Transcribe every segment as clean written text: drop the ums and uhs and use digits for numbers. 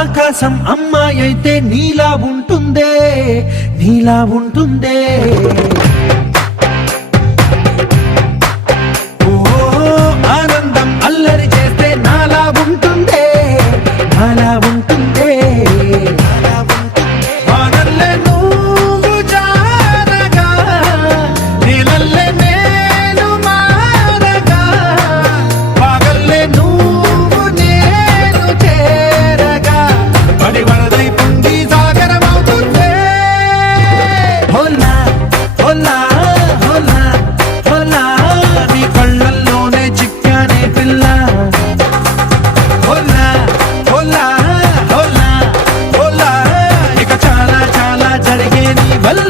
ఆకాశం అమ్మాయి అయితే నీలా ఉంటుందే, నీలా ఉంటుందే. ఓ ఆనందం అల్లరి చేస్తే నాలా ఉంటుందే, నాలా ఉంటుందే. వానల్లే నువ్వు జారగా, నీలల్లే నేను మారగా, పాగల్లే నువ్వు నేను చేరగా, పడి వరదై పొంగి సాగరమవుతుందే. హోలా హోలా హోలా హోలా, నీ కళ్ళల్లోనే చిక్కానే పిల్ల. హోలా హోలా హోలా హోలా, ఇక చాలా చాలా జరిగే నీ వల్ల.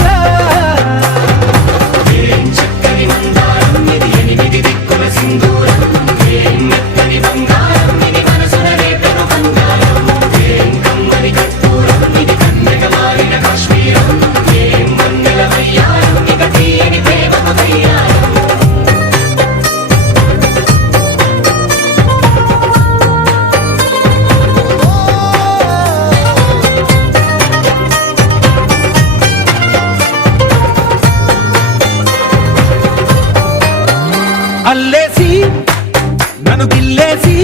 అల్లేసి నన్ను గిల్లేసి